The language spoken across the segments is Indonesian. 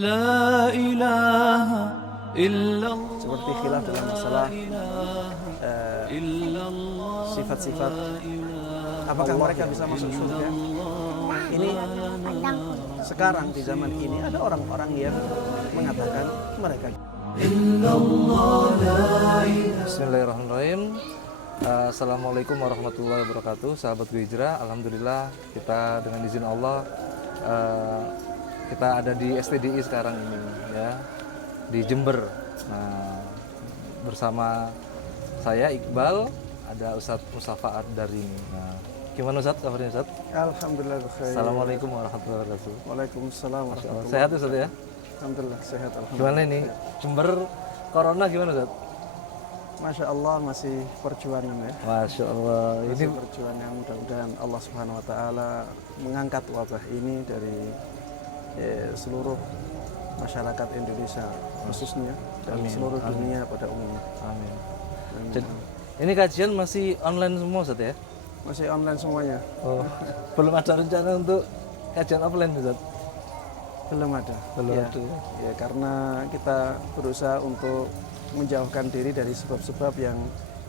La ilaha illallah. Seperti khilaf dalam masalah sifat-sifat, apakah mereka bisa masuk surga? Ini sekarang di zaman ini ada orang-orang yang mengatakan mereka. Bismillahirrahmanirrahim. Assalamualaikum warahmatullahi wabarakatuh. Sahabat Hijrah, alhamdulillah kita dengan izin Allah kita ada di STDI sekarang ini ya, di Jember. Nah, bersama saya Iqbal, ada Ustadz Mustafa Ad-Darini. Nah, gimana Ustadz kabarnya Ustadz? Alhamdulillah khair. Assalamualaikum warahmatullahi wabarakatuh. Waalaikumsalam warahmatullahi Sehat Ustadz ya? Alhamdulillah sehat. Alhamdulillah. Gimana ini Jember corona gimana Ustadz? Masya Allah masih perjuangan ya. Masya Allah. Masih Ini perjuangan, mudah-mudahan Allah Subhanahu Wa Taala mengangkat wabah ini dari seluruh masyarakat Indonesia khususnya dan Amin. seluruh Amin. dunia pada umumnya. amin. Amin. Jadi, ini kajian masih online semua Ustadz ya? Masih online semuanya? Oh, belum ada rencana untuk kajian offline Ustadz? Belum ada. Belum Ya. ada. Ya, karena kita berusaha untuk menjauhkan diri dari sebab-sebab yang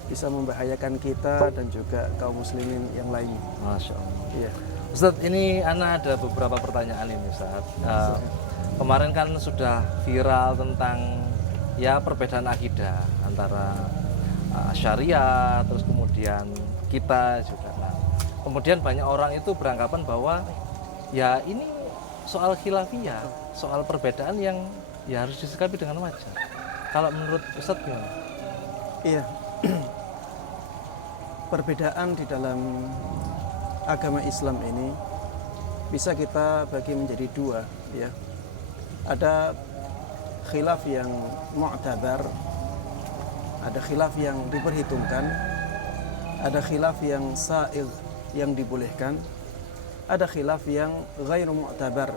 bisa membahayakan kita dan juga kaum muslimin yang lainnya. Masya Allah. Iya. Ustadz, ini Ana ada beberapa pertanyaan ini Ustadz. Kemarin kan sudah viral tentang ya perbedaan akidah antara syariah, terus kemudian kita juga. Nah, kemudian banyak orang itu beranggapan bahwa ya ini soal khilafiyah, soal perbedaan yang ya harus disikapi dengan wajar. Kalau menurut Ustadz gimana? Iya. Perbedaan di dalam agama Islam ini bisa kita bagi menjadi dua ya. Ada khilaf yang mu'tabar, ada khilaf yang diperhitungkan, ada khilaf yang sa'id yang dibolehkan, ada khilaf yang ghairu mu'tabar,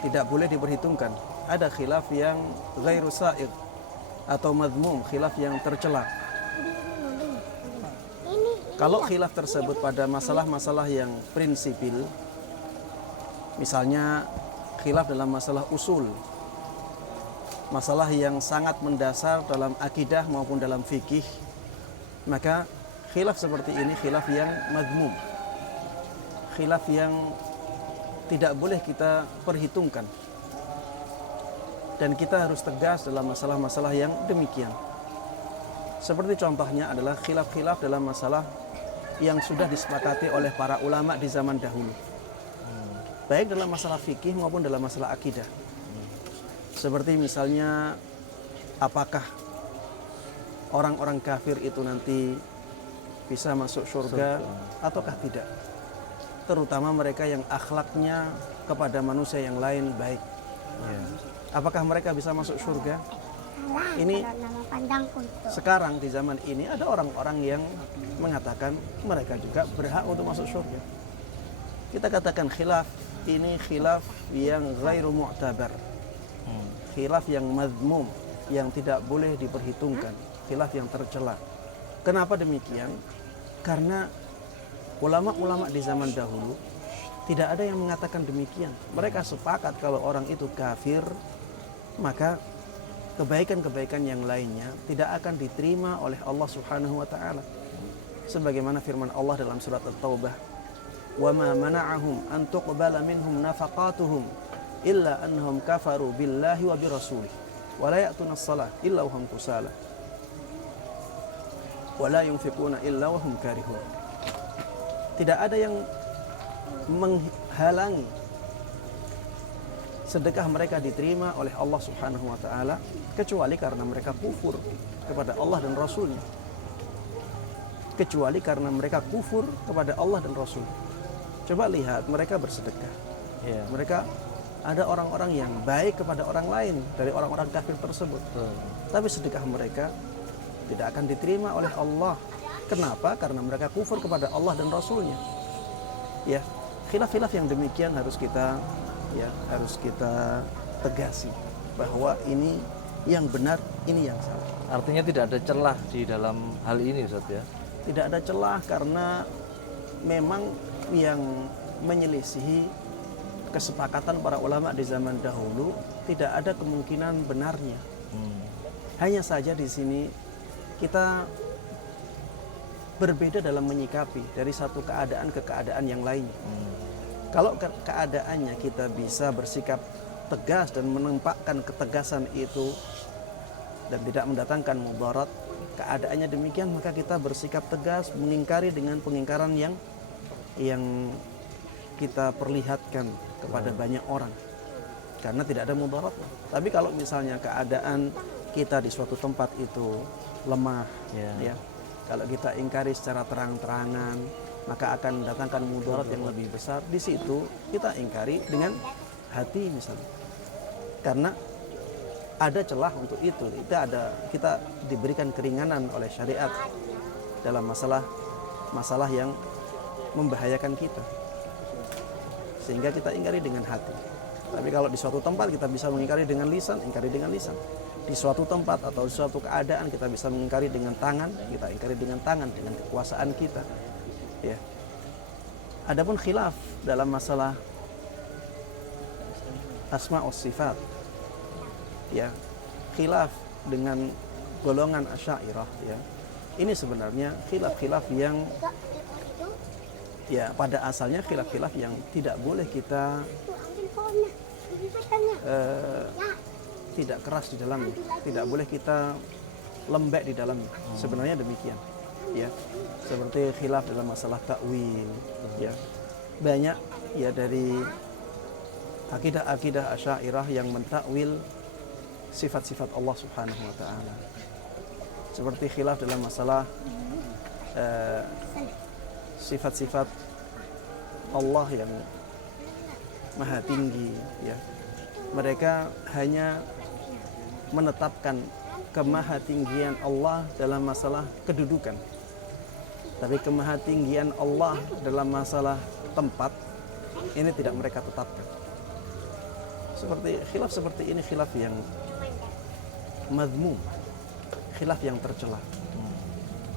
tidak boleh diperhitungkan. Ada khilaf yang ghairu sa'id atau madmum, khilaf yang tercela. Kalau khilaf tersebut pada masalah-masalah yang prinsipil, misalnya khilaf dalam masalah usul, masalah yang sangat mendasar dalam akidah maupun dalam fikih, maka khilaf seperti ini khilaf yang madmum, khilaf yang tidak boleh kita perhitungkan, dan kita harus tegas dalam masalah-masalah yang demikian. Seperti contohnya adalah khilaf-khilaf dalam masalah yang sudah disepakati oleh para ulama di zaman dahulu, baik dalam masalah fikih maupun dalam masalah akidah. Seperti misalnya, apakah orang-orang kafir itu nanti bisa masuk surga ataukah tidak, terutama mereka yang akhlaknya kepada manusia yang lain baik. Apakah mereka bisa masuk surga? Ini sekarang di zaman ini ada orang-orang yang mengatakan mereka juga berhak untuk masuk surga. Kita katakan khilaf ini khilaf yang ghairu mu'tabar, khilaf yang madmum, yang tidak boleh diperhitungkan, khilaf yang tercela. Kenapa demikian? Karena ulama-ulama di zaman dahulu tidak ada yang mengatakan demikian. Mereka sepakat kalau orang itu kafir, maka kebaikan-kebaikan yang lainnya tidak akan diterima oleh Allah Subhanahu wa taala. Sebagaimana firman Allah dalam surat At-Taubah, "Wa ma mana'ahum an tuqbala minhum nafaqatuhum illa annahum kafaru billahi wa birasulih wa la ya'tuna as-salah illa wa hum kusala wa la yunfiquna illa wa hum karihun." Tidak ada yang menghalangi sedekah mereka diterima oleh Allah Subhanahu wa taala kecuali karena mereka kufur kepada Allah dan Rasulnya. Kecuali karena mereka kufur kepada Allah dan Rasul. Coba lihat, mereka bersedekah. Mereka ada orang-orang yang baik kepada orang lain dari orang-orang kafir tersebut. Tapi sedekah mereka tidak akan diterima oleh Allah. Kenapa? Karena mereka kufur kepada Allah dan Rasulnya. Ya, khilaf-khilaf yang demikian harus kita tegasi bahwa ini yang benar, ini yang salah. Artinya tidak ada celah di dalam hal ini Ustadz ya? Tidak ada celah karena memang yang menyelisihi kesepakatan para ulama di zaman dahulu tidak ada kemungkinan benarnya. Hanya saja di sini kita berbeda dalam menyikapi dari satu keadaan ke keadaan yang lain. Kalau keadaannya kita bisa bersikap tegas dan menempatkan ketegasan itu dan tidak mendatangkan mudarat, keadaannya demikian, maka kita bersikap tegas mengingkari dengan pengingkaran yang kita perlihatkan kepada banyak orang karena tidak ada mudarat. Tapi kalau misalnya keadaan kita di suatu tempat itu lemah, ya, kalau kita ingkari secara terang-terangan, maka akan mendatangkan mudarat yang lebih besar. Di situ kita ingkari dengan hati misalnya, karena ada celah untuk itu. Kita diberikan keringanan oleh syariat dalam masalah yang membahayakan kita, sehingga kita ingkari dengan hati. Tapi kalau di suatu tempat kita bisa mengingkari dengan lisan, ingkari dengan lisan. Di suatu tempat atau di suatu keadaan kita bisa mengingkari dengan tangan, kita ingkari dengan tangan, dengan kekuasaan kita. Ya. Adapun khilaf dalam masalah asma wa sifat, ya, khilaf dengan golongan Asy'ariyah, ya, ini sebenarnya khilaf-khilaf yang, ya, pada asalnya khilaf-khilaf yang tidak boleh kita tidak keras di dalamnya, tidak boleh kita lembek di dalamnya. Sebenarnya demikian, ya. Seperti khilaf dalam masalah ta'wil, ya. Banyak, ya, dari akidah-akidah Asy'ariyah yang mentakwil sifat-sifat Allah Subhanahu wa taala. Seperti khilaf dalam masalah sifat-sifat Allah yang maha tinggi, ya. Mereka hanya menetapkan kemahatinggian Allah dalam masalah kedudukan, tapi kemahatinggian Allah dalam masalah tempat ini tidak mereka tetapkan. Seperti khilaf seperti ini, khilaf yang madhmum, khilaf yang tercela.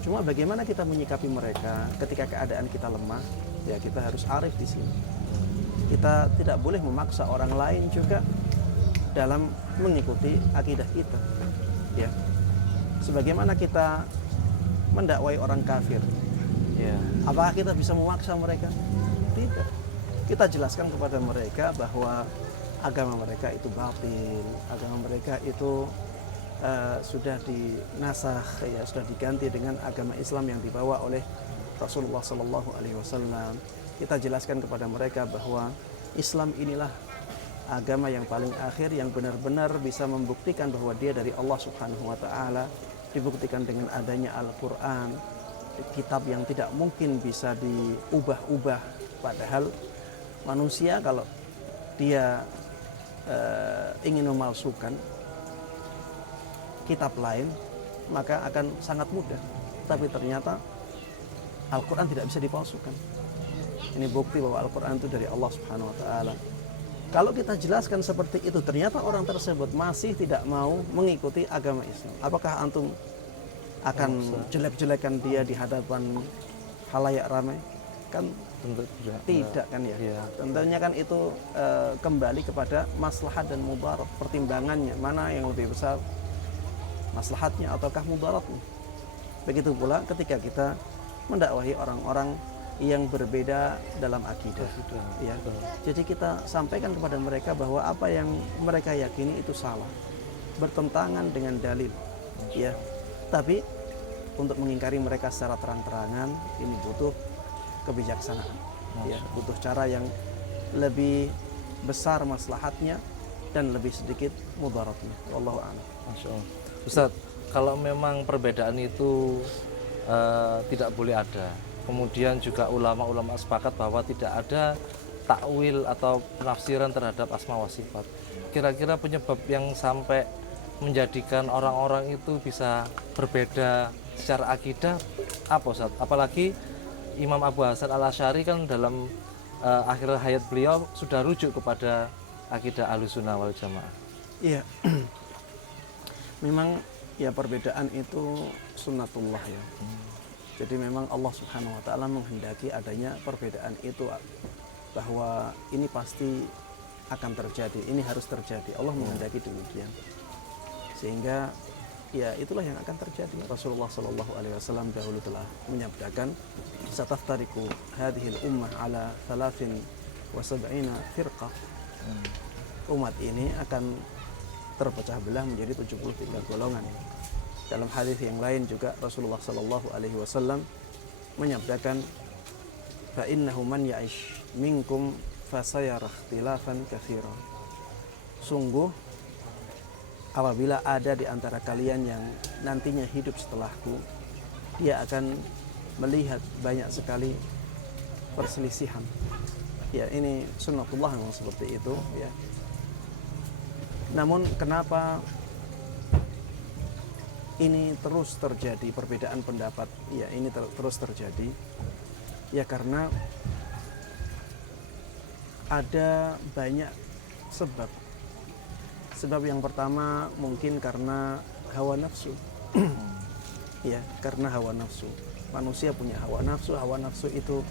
Cuma bagaimana kita menyikapi mereka ketika keadaan kita lemah, ya, kita harus arif di sini. Kita tidak boleh memaksa orang lain juga dalam mengikuti akidah kita, ya. Sebagaimana kita mendakwai orang kafir, ya, apakah kita bisa memaksa mereka? Tidak. Kita jelaskan kepada mereka bahwa agama mereka itu batil, agama mereka itu sudah dinasakh, ya, sudah diganti dengan agama Islam yang dibawa oleh Rasulullah Sallallahu Alaihi Wasallam. Kita jelaskan kepada mereka bahwa Islam inilah agama yang paling akhir, yang benar-benar bisa membuktikan bahwa dia dari Allah Subhanahu wa taala, dibuktikan dengan adanya Al-Qur'an, kitab yang tidak mungkin bisa diubah-ubah. Padahal manusia kalau dia ingin memalsukan kitab lain, maka akan sangat mudah. Tapi ternyata Al-Qur'an tidak bisa dipalsukan. Ini bukti bahwa Al-Qur'an itu dari Allah Subhanahu wa taala. Kalau kita jelaskan seperti itu, ternyata orang tersebut masih tidak mau mengikuti agama Islam. Apakah antum akan jelek-jelekan dia di hadapan khalayak ramai? Kan tentu tidak, kan, ya. Tentunya kan itu kembali kepada maslahat dan mudarat, pertimbangannya mana yang lebih besar, maslahatnya ataukah mudaratnya. Begitu pula ketika kita mendakwahi orang-orang yang berbeda dalam akidah, ya. Jadi kita sampaikan kepada mereka bahwa apa yang mereka yakini itu salah, bertentangan dengan dalil, ya. Tapi untuk mengingkari mereka secara terang-terangan ini butuh kebijaksanaan, ya, butuh cara yang lebih besar maslahatnya dan lebih sedikit mudaratnya. Wallahu a'lam. Masya Allah. Ustaz, kalau memang perbedaan itu tidak boleh ada, kemudian juga ulama-ulama sepakat bahwa tidak ada takwil atau penafsiran terhadap asma wa sifat, kira-kira penyebab yang sampai menjadikan orang-orang itu bisa berbeda secara akidah apa, Ustaz? Apalagi Imam Abu Hasan al-Asy'ari kan dalam akhir hayat beliau sudah rujuk kepada akidah Ahlussunnah wal Jamaah. Iya. Memang, ya, perbedaan itu sunnatullah, ya. Jadi memang Allah Subhanahu wa taala menghendaki adanya perbedaan itu, bahwa ini pasti akan terjadi, ini harus terjadi. Allah menghendaki demikian. Sehingga ya itulah yang akan terjadi. Rasulullah Shallallahu Alaihi Wasallam dahulu telah menyabdakan, "Sataftariku hadhil ummah ala 73 firqah." Umat ini akan terpecah belah menjadi 73 golongan. Dalam hadis yang lain juga Rasulullah Shallallahu Alaihi Wasallam menyabdakan, "Fa innahu man ya'ish minkum fasayara ikhtilafan katsiran." Sungguh apabila ada di antara kalian yang nantinya hidup setelahku, dia akan melihat banyak sekali perselisihan. Ya, ini sunnatullah memang seperti itu ya. Namun kenapa ini terus terjadi perbedaan pendapat? Ya, ini terus terjadi. Ya karena ada banyak sebab. Sebab yang pertama mungkin karena hawa nafsu. Ya, karena hawa nafsu. Manusia punya hawa nafsu. Hawa nafsu itu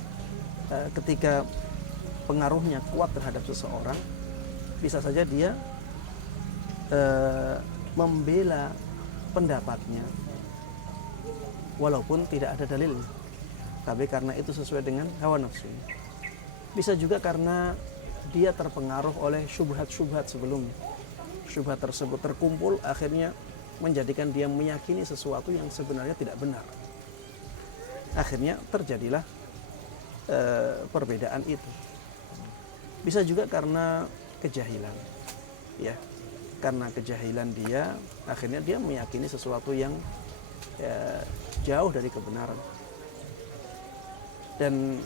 ketika pengaruhnya kuat terhadap seseorang, bisa saja dia membela pendapatnya walaupun tidak ada dalilnya, tapi karena itu sesuai dengan hawa nafsu. Bisa juga karena dia terpengaruh oleh syubhat-syubhat sebelumnya. Syubhat tersebut terkumpul akhirnya menjadikan dia meyakini sesuatu yang sebenarnya tidak benar. Akhirnya terjadilah perbedaan itu. Bisa juga karena kejahilan. Ya, karena kejahilan dia, akhirnya dia meyakini sesuatu yang jauh dari kebenaran. Dan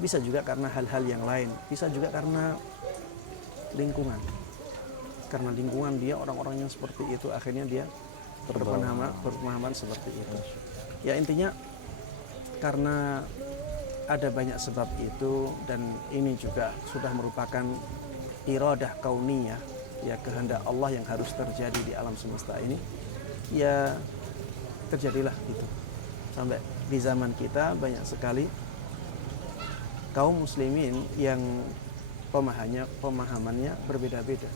bisa juga karena hal-hal yang lain. Bisa juga karena lingkungan. Karena lingkungan dia orang-orang yang seperti itu, akhirnya dia berpemahaman seperti itu. Ya intinya karena ada banyak sebab itu, dan ini juga sudah merupakan iradah kauniyah, ya kehendak Allah yang harus terjadi di alam semesta ini. Ya terjadilah itu. Sampai di zaman kita banyak sekali kaum muslimin yang pemahamannya berbeda-beda.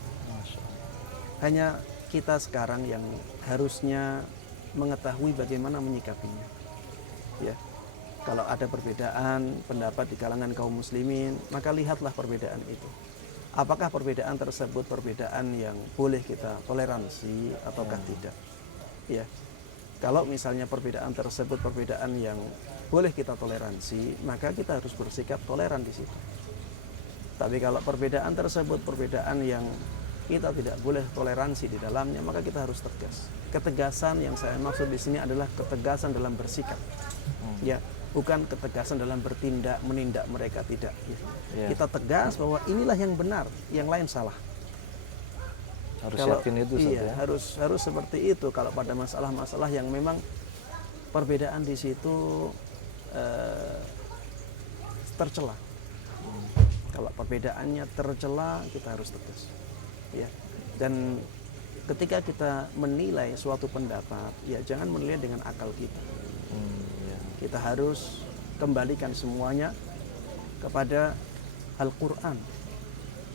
Hanya kita sekarang yang harusnya mengetahui bagaimana menyikapinya. Ya, kalau ada perbedaan pendapat di kalangan kaum muslimin, maka lihatlah perbedaan itu. Apakah perbedaan tersebut perbedaan yang boleh kita toleransi ataukah tidak? Ya, kalau misalnya perbedaan tersebut perbedaan yang boleh kita toleransi, maka kita harus bersikap toleran di situ. Tapi kalau perbedaan tersebut perbedaan yang kita tidak boleh toleransi di dalamnya, maka kita harus tegas. Ketegasan yang saya maksud di sini adalah ketegasan dalam bersikap. Ya, bukan ketegasan dalam bertindak, menindak mereka, tidak. Ya. Kita tegas bahwa inilah yang benar, yang lain salah. Harus Kalau, yakin itu iya, ya? harus seperti itu. Kalau pada masalah-masalah yang memang perbedaan di situ tercela. Kalau perbedaannya tercela, kita harus tegas. Ya. Dan ketika kita menilai suatu pendapat, ya jangan menilai dengan akal kita. Kita harus kembalikan semuanya kepada Al-Quran,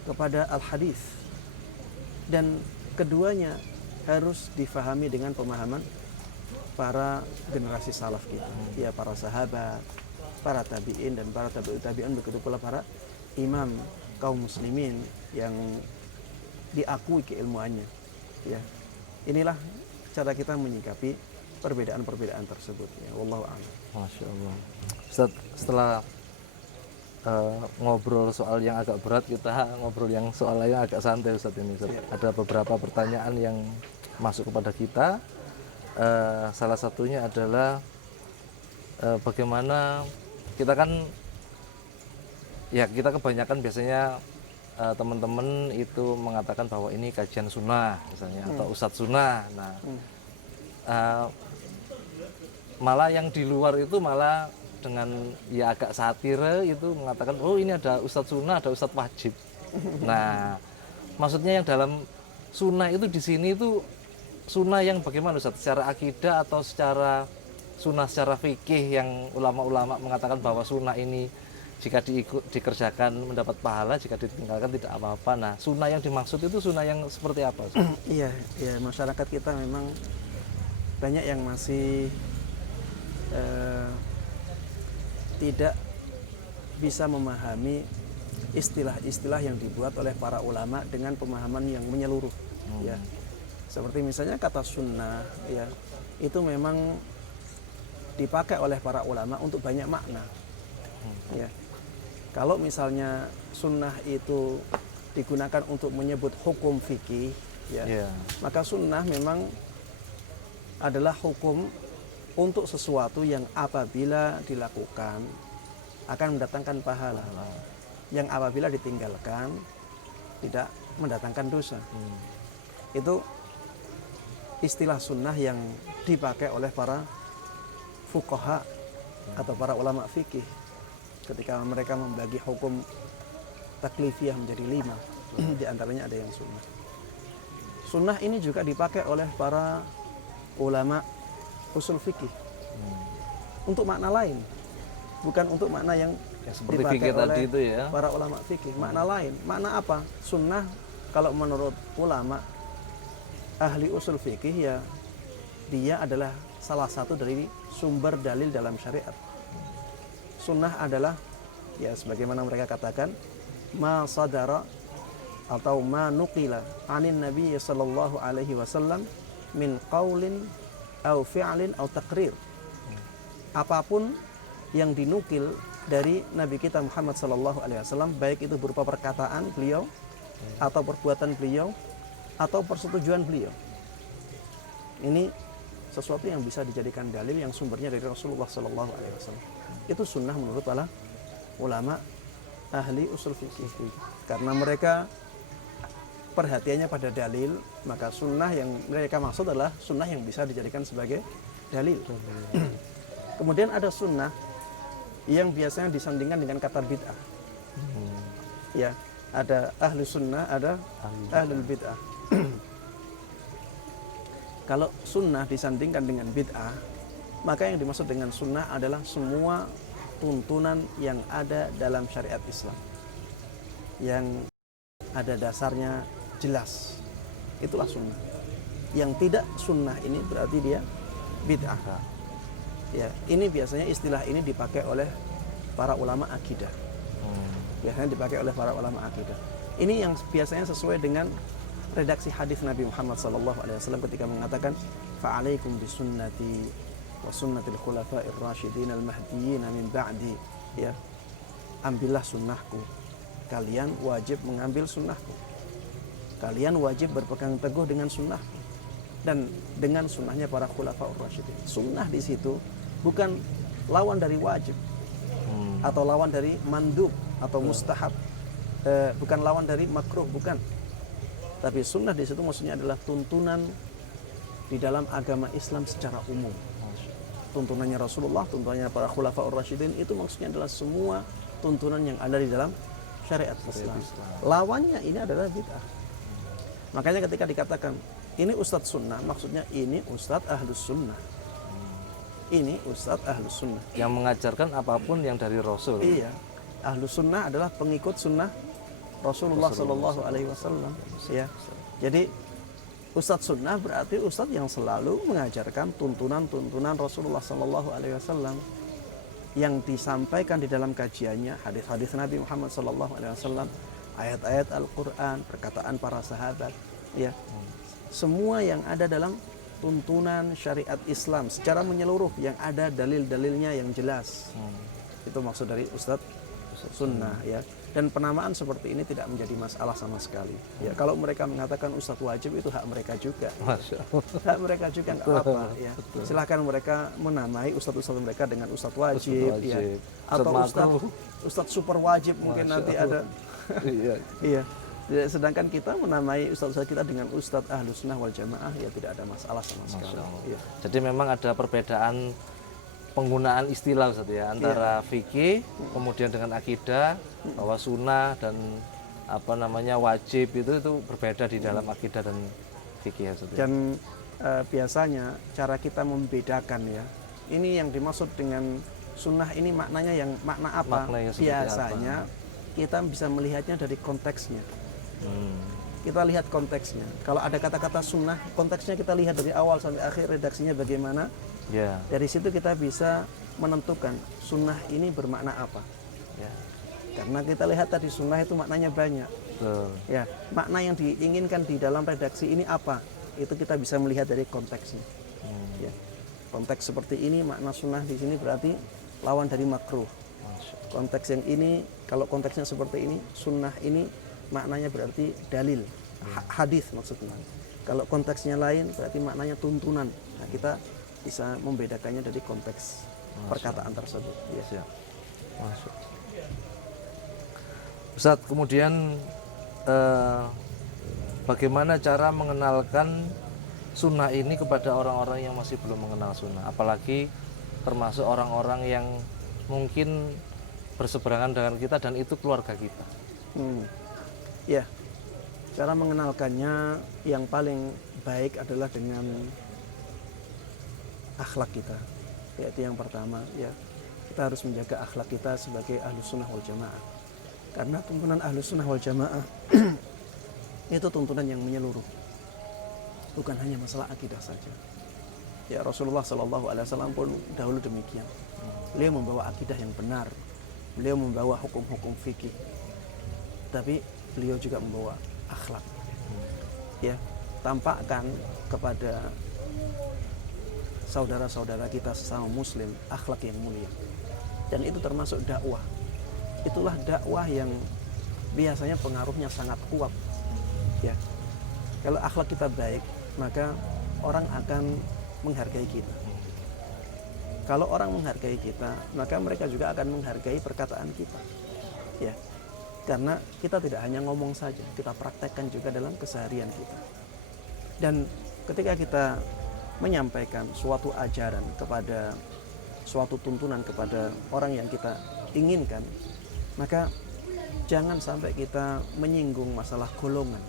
kepada Al-Hadis, dan keduanya harus difahami dengan pemahaman para generasi salaf kita, ya para sahabat, para tabi'in dan para tabi'ut tabi'in, begitu pula para imam kaum muslimin yang diakui keilmuannya. Ya, inilah cara kita menyikapi perbedaan-perbedaan tersebut. Ya, wallahu a'lam. Masya Allah. Ustaz, setelah ngobrol soal yang agak berat, kita ngobrol yang soal yang agak santai Ustaz ini. Ustaz. Ada beberapa pertanyaan yang masuk kepada kita. Salah satunya adalah bagaimana kita kan, ya kita kebanyakan biasanya teman-teman itu mengatakan bahwa ini kajian sunnah misalnya, atau ustadz sunnah. Nah, malah yang di luar itu malah dengan ya agak satire itu mengatakan, oh ini ada ustadz sunnah, ada ustadz wajib. Nah, maksudnya yang dalam sunnah itu di sini itu sunnah yang bagaimana Ustaz? Secara akidah atau secara sunnah secara fikih yang ulama-ulama mengatakan bahwa sunnah ini jika dikerjakan mendapat pahala, jika ditinggalkan tidak apa-apa. Nah, sunnah yang dimaksud itu sunnah yang seperti apa, Ustaz? Iya, ya masyarakat kita memang banyak yang masih tidak bisa memahami istilah-istilah yang dibuat oleh para ulama dengan pemahaman yang menyeluruh. Ya, seperti misalnya kata sunnah, ya itu memang dipakai oleh para ulama untuk banyak makna. Ya, kalau misalnya sunnah itu digunakan untuk menyebut hukum fikih, ya, maka sunnah memang adalah hukum untuk sesuatu yang apabila dilakukan akan mendatangkan pahala, yang apabila ditinggalkan tidak mendatangkan dosa. Itu istilah sunnah yang dipakai oleh para fuqaha atau para ulama fikih ketika mereka membagi hukum taklifiyah menjadi 5. Di antaranya ada yang sunnah. Sunnah ini juga dipakai oleh para ulama usul fikih untuk makna lain, bukan untuk makna yang seperti dipakai fikih oleh tadi itu ya. para ulama fikih. Makna lain, makna apa? Sunnah kalau menurut ulama ahli usul fikih, ya dia adalah salah satu dari sumber dalil dalam syariat. Sunnah adalah, ya sebagaimana mereka katakan, ma sadara atau ma nuqila anin nabi sallallahu alaihi wasallam min qaulin au fi'lin au taqrir. Apapun yang dinukil dari Nabi kita Muhammad sallallahu alaihi wasallam, baik itu berupa perkataan beliau atau perbuatan beliau atau persetujuan beliau, ini sesuatu yang bisa dijadikan dalil yang sumbernya dari Rasulullah sallallahu alaihi wasallam. Itu sunnah menurut para ulama ahli usul fikih. Karena mereka perhatiannya pada dalil, maka sunnah yang mereka maksud adalah sunnah yang bisa dijadikan sebagai dalil. Kemudian ada sunnah yang biasanya disandingkan dengan kata bid'ah. Ya, ada ahli sunnah, ada ahli bid'ah. Kalau sunnah disandingkan dengan bid'ah, maka yang dimaksud dengan sunnah adalah semua tuntunan yang ada dalam syariat Islam yang ada dasarnya jelas, itulah sunnah. Yang tidak sunnah ini berarti dia bid'ah. Ya, ini biasanya istilah ini dipakai oleh para ulama akidah. Biasanya dipakai oleh para ulama akidah. Ini yang biasanya sesuai dengan redaksi hadis Nabi Muhammad SAW ketika mengatakan, fa'alaikum bisunnati wa sunnatil khulafa'ir rasyidin al-mahdiyyin min ba'di. Ya, ambillah sunnahku. Kalian wajib mengambil sunnahku. Kalian wajib berpegang teguh dengan sunnahku dan dengan sunnahnya para khulafa'ur rasyidin. Sunnah di situ bukan lawan dari wajib atau lawan dari mandub atau mustahab, bukan lawan dari makruh, bukan. Tapi sunnah di situ maksudnya adalah tuntunan di dalam agama Islam secara umum. Tuntunannya Rasulullah, tuntunannya para khulafa'ur rasyidin, itu maksudnya adalah semua tuntunan yang ada di dalam syariat Islam. Lawannya ini adalah bid'ah. Makanya ketika dikatakan ini ustadz sunnah, maksudnya ini ustadz ahlus sunnah. Ini ustadz ahlus sunnah yang mengajarkan apapun yang dari Rasul. Iya, ahlus sunnah adalah pengikut sunnah Rasulullah Sallallahu Alaihi Wasallam. Ya, jadi ustadz sunnah berarti ustadz yang selalu mengajarkan tuntunan-tuntunan Rasulullah Sallallahu Alaihi Wasallam yang disampaikan di dalam kajiannya, hadis-hadis Nabi Muhammad Sallallahu Alaihi Wasallam, ayat-ayat Al-Quran, perkataan para sahabat, ya, semua yang ada dalam tuntunan syariat Islam secara menyeluruh yang ada dalil-dalilnya yang jelas. Itu maksud dari ustadz sunnah, ya. Dan penamaan seperti ini tidak menjadi masalah sama sekali. Ya, kalau mereka mengatakan ustadz wajib, itu hak mereka juga. Hak mereka juga, nggak apa-apa. Ya. Silahkan mereka menamai ustadz-ustadz mereka dengan ustadz wajib, ya. Atau ustadz super wajib mungkin nanti ada. Iya. Iya. Sedangkan kita menamai ustadz kita dengan ustadz ahlus sunnah wal jamaah, ya tidak ada masalah sama sekali. Ya. Jadi memang ada perbedaan penggunaan istilah Ustaz ya, antara fikih kemudian dengan akidah, bahwa sunnah dan apa namanya wajib itu berbeda di dalam akidah dan fikih Ustaz. Dan biasanya cara kita membedakan, ya, ini yang dimaksud dengan sunnah ini maknanya yang makna apa? Maknanya seperti Biasanya kita bisa melihatnya dari konteksnya. Kita lihat konteksnya. Kalau ada kata-kata sunnah, konteksnya kita lihat dari awal sampai akhir, redaksinya bagaimana. Ya. Dari situ kita bisa menentukan sunnah ini bermakna apa. Ya. Karena kita lihat tadi sunnah itu maknanya banyak. Betul. Ya, makna yang diinginkan di dalam redaksi ini apa? Itu kita bisa melihat dari konteksnya. Ya. Konteks seperti ini, makna sunnah di sini berarti lawan dari makruh. Konteks yang ini, kalau konteksnya seperti ini, sunnah ini maknanya berarti dalil, hadis maksudnya. Kalau konteksnya lain, berarti maknanya tuntunan. Nah, kita bisa membedakannya dari konteks perkataan tersebut. Ya. Siap. Masuk. Ustaz, kemudian bagaimana cara mengenalkan sunnah ini kepada orang-orang yang masih belum mengenal sunnah, apalagi termasuk orang-orang yang mungkin berseberangan dengan kita dan itu keluarga kita. Ya, cara mengenalkannya yang paling baik adalah dengan akhlak kita. Yaitu yang pertama, ya, kita harus menjaga akhlak kita sebagai ahlus sunnah wal jamaah. Karena tuntunan ahlus sunnah wal jamaah itu tuntunan yang menyeluruh, bukan hanya masalah akidah saja. Ya, Rasulullah SAW pun dahulu demikian. Beliau membawa akidah yang benar, beliau membawa hukum-hukum fikih, tapi beliau juga membawa akhlak. Ya, tampakkan kepada saudara-saudara kita sesama muslim akhlak yang mulia. Dan itu termasuk dakwah. Itulah dakwah yang biasanya pengaruhnya sangat kuat. Ya. Kalau akhlak kita baik, maka orang akan menghargai kita. Kalau orang menghargai kita, maka mereka juga akan menghargai perkataan kita. Ya. Karena kita tidak hanya ngomong saja, kita praktekkan juga dalam keseharian kita. Dan ketika kita menyampaikan suatu ajaran kepada suatu tuntunan kepada orang yang kita inginkan, maka jangan sampai kita menyinggung masalah golongan.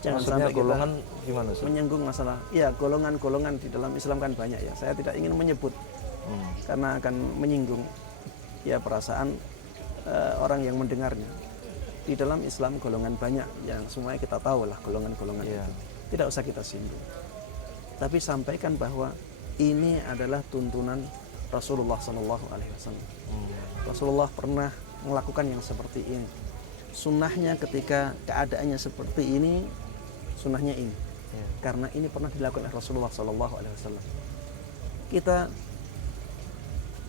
Jangan Maksudnya sampai golongan kita gimana sih? menyinggung masalah, ya golongan-golongan di dalam Islam kan banyak ya. Saya tidak ingin menyebut karena akan menyinggung ya perasaan orang yang mendengarnya. Di dalam Islam golongan banyak yang semuanya kita tahu lah golongan-golongan itu. Tidak usah kita singgung. Tapi sampaikan bahwa ini adalah tuntunan Rasulullah SAW. Rasulullah pernah melakukan yang seperti ini. Sunnahnya ketika keadaannya seperti ini, sunnahnya ini. Karena ini pernah dilakukan oleh Rasulullah SAW. Kita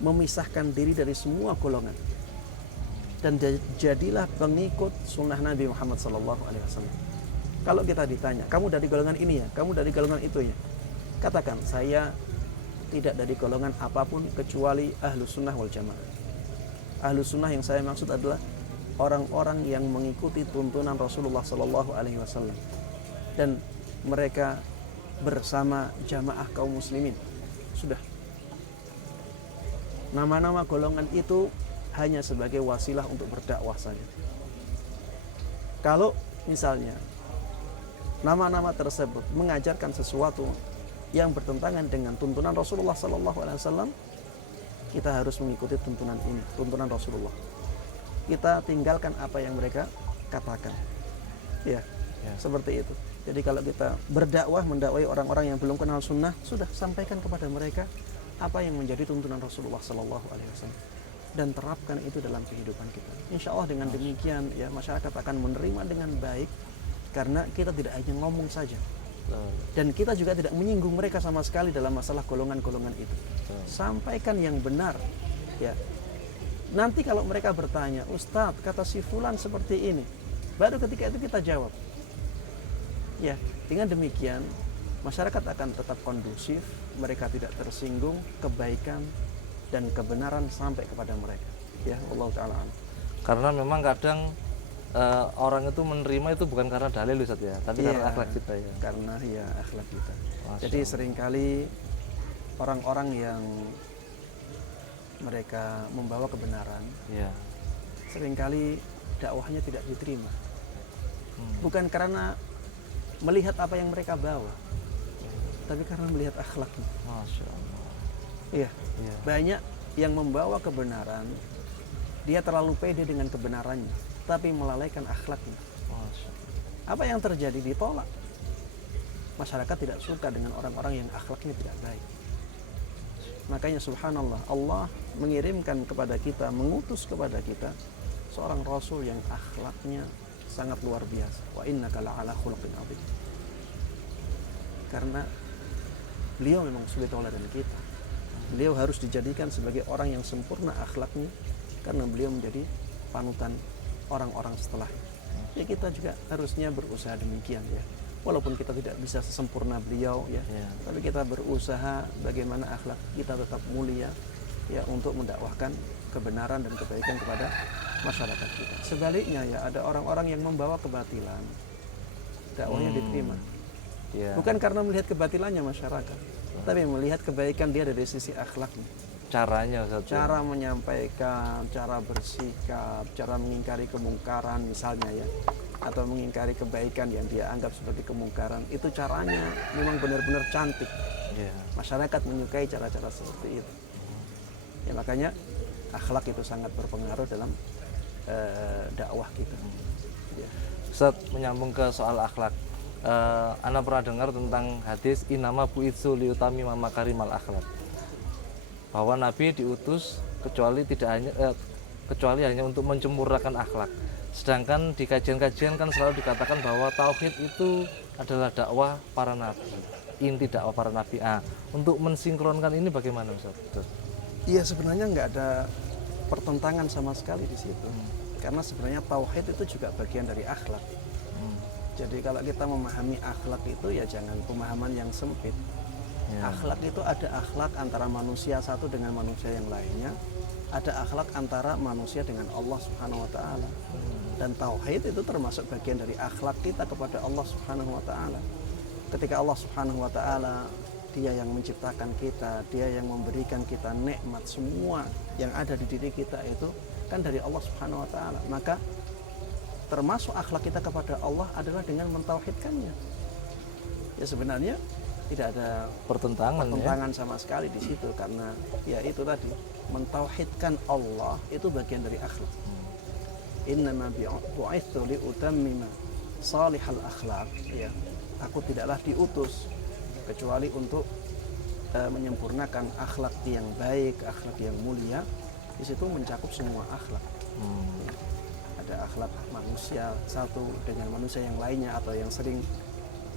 memisahkan diri dari semua golongan dan jadilah pengikut sunnah Nabi Muhammad SAW. Kalau kita ditanya, kamu dari golongan ini ya, kamu dari golongan itu ya, katakan saya tidak dari golongan apapun kecuali ahlus sunnah wal jamaah. Ahlus sunnah yang saya maksud adalah orang-orang yang mengikuti tuntunan Rasulullah SAW dan mereka bersama jamaah kaum muslimin. Sudah. Nama-nama golongan itu hanya sebagai wasilah untuk berdakwah saja. Kalau misalnya nama-nama tersebut mengajarkan sesuatu yang bertentangan dengan tuntunan Rasulullah SAW, kita harus mengikuti tuntunan ini, tuntunan Rasulullah. Kita tinggalkan apa yang mereka katakan. Ya, seperti itu. Jadi kalau kita berdakwah, mendakwai orang-orang yang belum kenal sunnah, sudah sampaikan kepada mereka apa yang menjadi tuntunan Rasulullah SAW dan terapkan itu dalam kehidupan kita. Insya Allah dengan demikian ya masyarakat akan menerima dengan baik karena kita tidak hanya ngomong saja. Dan kita juga tidak menyinggung mereka sama sekali dalam masalah golongan-golongan itu. Sampaikan yang benar. Ya. Nanti kalau mereka bertanya, Ustadz kata si fulan seperti ini, baru ketika itu kita jawab. Ya, dengan demikian masyarakat akan tetap kondusif, mereka tidak tersinggung, kebaikan dan kebenaran sampai kepada mereka. Ya, Allah Ta'ala. Karena memang kadang orang itu menerima itu bukan karena dalil Ustaz ya, tapi karena akhlak kita ya. Karena ya akhlak kita. Masya Jadi seringkali orang-orang yang mereka membawa kebenaran, seringkali dakwahnya tidak diterima. Bukan karena melihat apa yang mereka bawa, tapi karena melihat akhlaknya. Masya Allah. Iya. Banyak yang membawa kebenaran, dia terlalu pede dengan kebenarannya, tapi melalaikan akhlaknya. Masya. Apa yang terjadi? Ditolak. Masyarakat tidak suka dengan orang-orang yang akhlaknya tidak baik. Makanya subhanallah, Allah mengirimkan kepada kita, mengutus kepada kita seorang rasul yang akhlaknya sangat luar biasa. Wa innaka la'ala khuluqin adzim. Karena beliau memang sulit toleran kita. Beliau harus dijadikan sebagai orang yang sempurna akhlaknya, karena beliau menjadi panutan orang-orang setelah. Ya kita juga harusnya berusaha demikian ya. Walaupun kita tidak bisa sesempurna beliau ya, tapi kita berusaha bagaimana akhlak kita tetap mulia ya, untuk mendakwahkan kebenaran dan kebaikan kepada masyarakat kita. Sebaliknya ya, ada orang-orang yang membawa kebatilan, dakwahnya diterima. Bukan karena melihat kebatilannya masyarakat, tapi melihat kebaikan dia dari sisi akhlaknya. Caranya Ustaz. Cara menyampaikan, cara bersikap, cara mengingkari kemungkaran misalnya ya, atau mengingkari kebaikan yang dia anggap sebagai kemungkaran, itu caranya memang benar-benar cantik. Masyarakat menyukai cara-cara seperti itu. Ya makanya akhlak itu sangat berpengaruh dalam dakwah kita. Ya. Ustaz, menyambung ke soal akhlak. Ana pernah dengar tentang hadis inama buitsu liutami makarimal akhlak. Bahwa Nabi diutus kecuali hanya untuk mencemurrakan akhlak. Sedangkan di kajian-kajian kan selalu dikatakan bahwa tauhid itu adalah dakwah para nabi, inti dakwah para nabi. Untuk mensinkronkan ini bagaimana Ustaz? Iya, sebenarnya nggak ada pertentangan sama sekali di situ. Karena sebenarnya tauhid itu juga bagian dari akhlak. Jadi kalau kita memahami akhlak itu ya jangan pemahaman yang sempit. Akhlak itu ada akhlak antara manusia satu dengan manusia yang lainnya, ada akhlak antara manusia dengan Allah Subhanahu wa taala. Dan tauhid itu termasuk bagian dari akhlak kita kepada Allah Subhanahu wa taala. Ketika Allah Subhanahu wa taala, Dia yang menciptakan kita, Dia yang memberikan kita nikmat, semua yang ada di diri kita itu kan dari Allah Subhanahu wa taala. Maka termasuk akhlak kita kepada Allah adalah dengan mentauhidkannya. Ya sebenarnya tidak ada pertentangan sama sekali di situ, karena ya itu tadi, mentauhidkan Allah itu bagian dari akhlak. Innama bu'itsu liutammima salihal akhlaq, ya. Aku tidaklah diutus kecuali untuk menyempurnakan akhlak yang baik, akhlak yang mulia. Di situ mencakup semua akhlak. Ya. Ada akhlak manusia satu dengan manusia yang lainnya, atau yang sering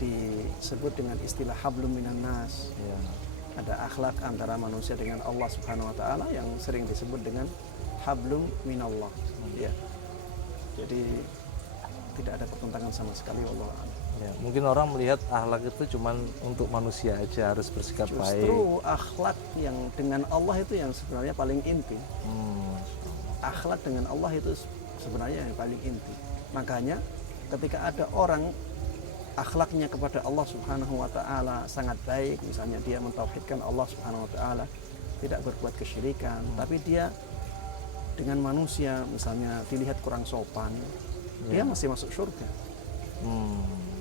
disebut dengan istilah hablum minan nas. Ada akhlak antara manusia dengan Allah Subhanahu wa taala yang sering disebut dengan hablum minallah. Ya. Jadi tidak ada pertentangan sama sekali, wallahu a'lam. Ya, mungkin orang melihat akhlak itu cuma untuk manusia aja, harus bersikap baik. Justru akhlak yang dengan Allah itu yang sebenarnya paling inti. Akhlak dengan Allah itu sebenarnya yang paling inti. Makanya ketika ada orang akhlaknya kepada Allah Subhanahu wa taala sangat baik, misalnya dia mentauhidkan Allah Subhanahu wa taala, tidak berbuat kesyirikan, tapi dia dengan manusia misalnya dilihat kurang sopan, dia masih masuk surga.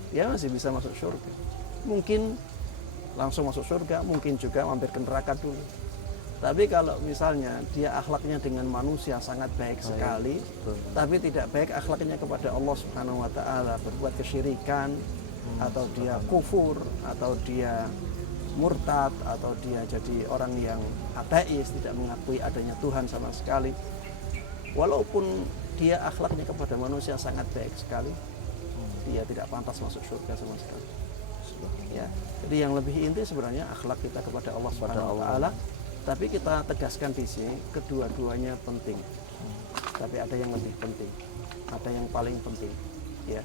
Dia masih bisa masuk surga. Mungkin langsung masuk surga, mungkin juga mampir ke neraka dulu. Tapi kalau misalnya dia akhlaknya dengan manusia sangat baik sekali, tapi tidak baik akhlaknya kepada Allah Subhanahu wa taala, berbuat kesyirikan, atau dia kufur, atau dia murtad, atau dia jadi orang yang ateis, tidak mengakui adanya Tuhan sama sekali, walaupun dia akhlaknya kepada manusia sangat baik sekali, dia tidak pantas masuk surga sama sekali. Ya, jadi yang lebih inti sebenarnya akhlak kita kepada Allah Subhanahu wa taala, tapi kita tegaskan di sini kedua-duanya penting. Tapi ada yang lebih penting, ada yang paling penting. Ya,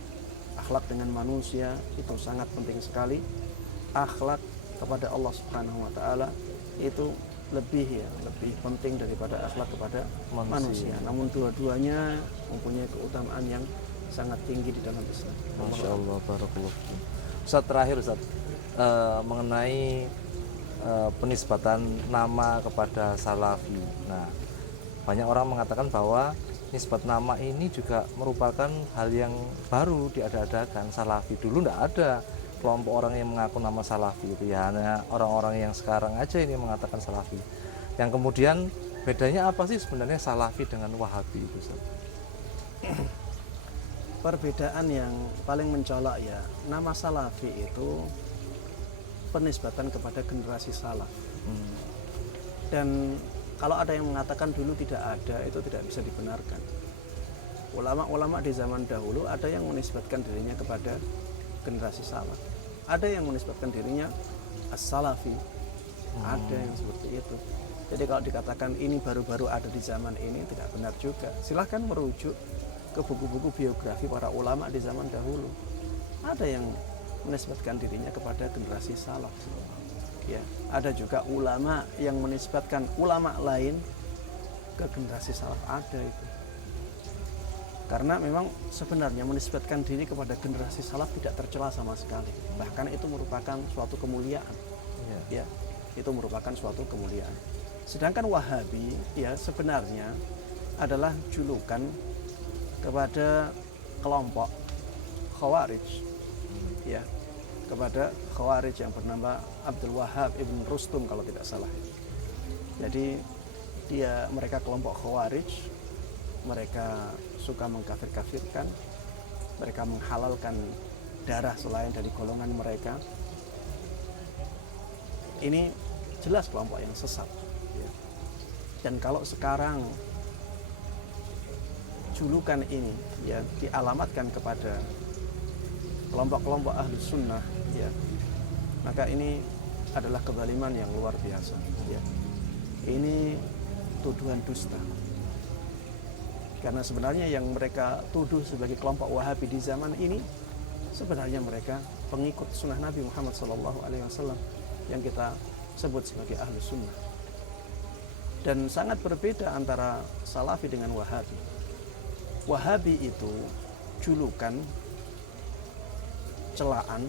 akhlak dengan manusia itu sangat penting sekali. Akhlak kepada Allah Subhanahu wa taala itu lebih penting daripada akhlak kepada manusia. Namun dua-duanya mempunyai keutamaan yang sangat tinggi di dalam Islam. Masya Allah, barakallahu. Ustaz, terakhir Ustaz, mengenai penisbatan nama kepada Salafi. Nah, banyak orang mengatakan bahwa nisbat nama ini juga merupakan hal yang baru diada-adakan. Salafi dulu tidak ada kelompok orang yang mengaku nama Salafi itu, ya hanya orang-orang yang sekarang aja ini mengatakan Salafi. Yang kemudian Bedanya apa sih sebenarnya Salafi dengan Wahabi itu, Ustaz? Perbedaan yang paling mencolok ya, nama Salafi itu penisbatan kepada generasi salaf. Dan kalau ada yang mengatakan dulu tidak ada, itu tidak bisa dibenarkan. Ulama-ulama di zaman dahulu ada yang menisbatkan dirinya kepada generasi salaf, ada yang menisbatkan dirinya as-salafi, ada yang seperti itu. Jadi kalau dikatakan ini baru-baru ada di zaman ini, tidak benar juga. Silahkan merujuk ke buku-buku biografi para ulama di zaman dahulu. Ada yang menisbatkan dirinya kepada generasi salaf. Ya, ada juga ulama yang menisbatkan ulama lain ke generasi salaf, ada itu. Karena memang sebenarnya menisbatkan diri kepada generasi salaf tidak tercela sama sekali. Bahkan itu merupakan suatu kemuliaan. Ya, itu merupakan suatu kemuliaan. Sedangkan Wahabi ya sebenarnya adalah julukan kepada kelompok Khawarij, ya, kepada Khawarij yang bernama Abdul Wahab ibn Rustum kalau tidak salah. Jadi mereka kelompok Khawarij, mereka suka mengkafir-kafirkan, mereka menghalalkan darah selain dari golongan mereka. Ini jelas kelompok yang sesat. Ya. Dan kalau sekarang julukan ini ya dialamatkan kepada kelompok-kelompok ahli sunnah, ya, maka ini adalah kezaliman yang luar biasa. Ya. Ini tuduhan dusta. Karena sebenarnya yang mereka tuduh sebagai kelompok Wahabi di zaman ini sebenarnya mereka pengikut sunnah Nabi Muhammad SAW yang kita sebut sebagai ahli sunnah. Dan sangat berbeda antara Salafi dengan Wahabi. Wahabi itu julukan celaan,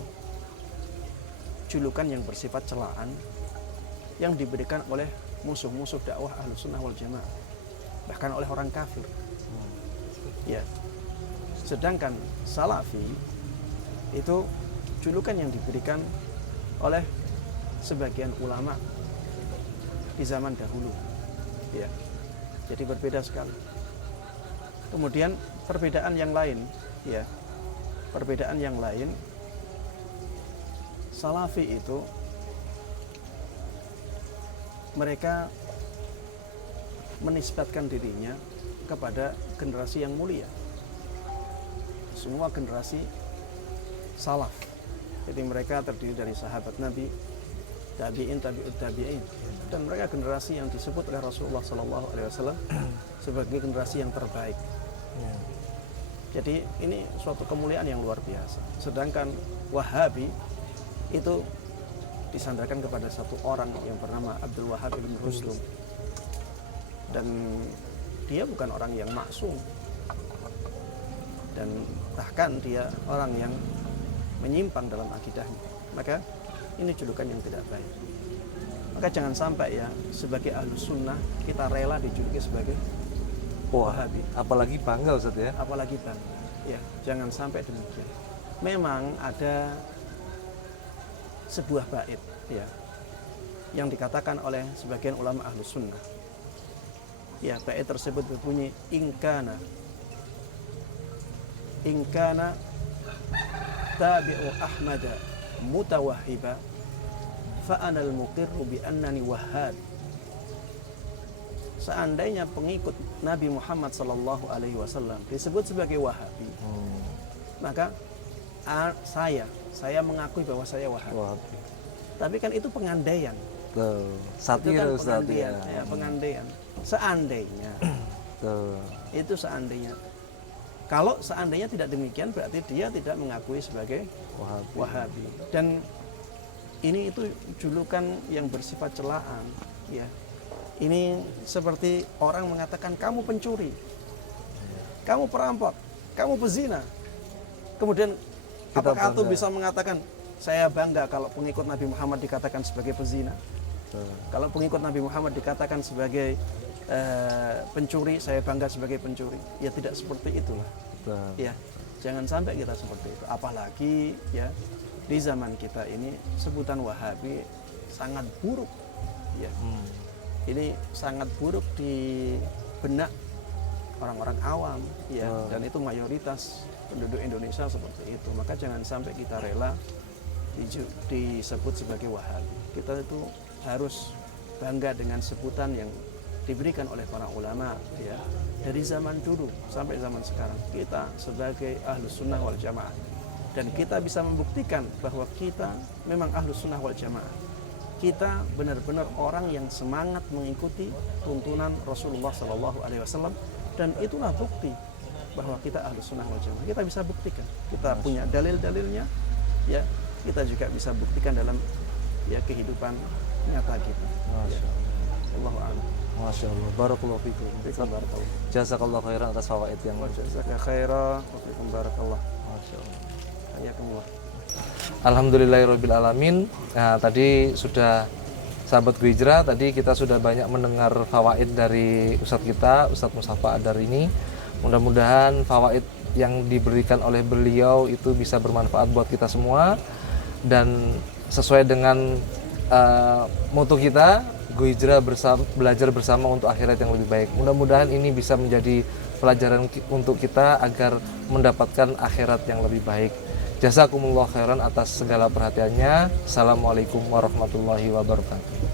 julukan yang bersifat celaan yang diberikan oleh musuh-musuh dakwah ahlu sunnah wal jamaah, bahkan oleh orang kafir. Ya. Sedangkan Salafi itu julukan yang diberikan oleh sebagian ulama di zaman dahulu. Ya. Jadi berbeda sekali. Kemudian perbedaan yang lain, ya, perbedaan yang lain, Salafi itu mereka menisbatkan dirinya kepada generasi yang mulia, semua generasi salaf. Jadi mereka terdiri dari sahabat Nabi, tabi'in, tabi'ut tabi'in, dan mereka generasi yang disebut oleh Rasulullah SAW sebagai generasi yang terbaik. Jadi ini suatu kemuliaan yang luar biasa. Sedangkan Wahabi itu disandarkan kepada satu orang yang bernama Abdul Wahab ibn Rustum, dan dia bukan orang yang maksum, dan bahkan dia orang yang menyimpang dalam akidahnya. Maka ini julukan yang tidak baik. Maka jangan sampai ya sebagai ahlu sunnah kita rela dijuluki sebagai Wahabi. Apalagi bangga, Ustaz, ya. Apalagi bangga. Ya, jangan sampai demikian. Memang ada sebuah bait, ya, yang dikatakan oleh sebagian ulama ahlu sunnah. Ya, bait tersebut berbunyi ingkana tabi'u Ahmada mutawahhiba fa anal muqirru bi annani wahhab. Seandainya pengikut Nabi Muhammad SAW disebut sebagai Wahabi, maka saya mengakui bahwa saya Wahabi. Tapi kan itu pengandaian. Satir, Ustaz, ya, pengandaian. Seandainya. Itu seandainya. Kalau seandainya tidak demikian, berarti dia tidak mengakui sebagai Wahabi. Dan ini itu julukan yang bersifat celaan, ya. Ini seperti orang mengatakan kamu pencuri, kamu perampok, kamu pezina. Kemudian apakah itu bisa mengatakan saya bangga kalau pengikut Nabi Muhammad dikatakan sebagai pezina? Kalau pengikut Nabi Muhammad dikatakan sebagai pencuri, saya bangga sebagai pencuri? Ya tidak seperti itulah. Ya, jangan sampai kita seperti itu. Apalagi ya di zaman kita ini sebutan Wahabi sangat buruk. Ya. ini sangat buruk di benak orang-orang awam ya, dan itu mayoritas penduduk Indonesia seperti itu. Maka jangan sampai kita rela disebut sebagai Wahabi. Kita itu harus bangga dengan sebutan yang diberikan oleh para ulama ya, dari zaman dulu sampai zaman sekarang. Kita sebagai Ahlus Sunnah wal Jamaah, dan kita bisa membuktikan bahwa kita memang Ahlus Sunnah wal Jamaah. Kita benar-benar orang yang semangat mengikuti tuntunan Rasulullah SAW, dan itulah bukti bahwa kita Ahlus Sunnah wal Jamaah. Kita bisa buktikan, kita punya dalil-dalilnya ya, kita juga bisa buktikan dalam ya kehidupan nyata kita. Ya. Allahu a'lam. Masya Allah, barakallahu fikum. Jazakallah khairan atas fawaid yang Jazakallah khairan, wafikum barakallah. Masya Allah. Hayakumullah. Alhamdulillahirabbil alamin. Nah, tadi sudah sahabat Hijrah, tadi kita sudah banyak mendengar fawaid dari Ustadz kita, Ustadz Mustafa Adar ini. Mudah-mudahan fawaid yang diberikan oleh beliau itu bisa bermanfaat buat kita semua, dan sesuai dengan moto kita, Hijrah belajar bersama untuk akhirat yang lebih baik. Mudah-mudahan ini bisa menjadi pelajaran untuk kita agar mendapatkan akhirat yang lebih baik. Jazakumullah khairan atas segala perhatiannya. Assalamualaikum warahmatullahi wabarakatuh.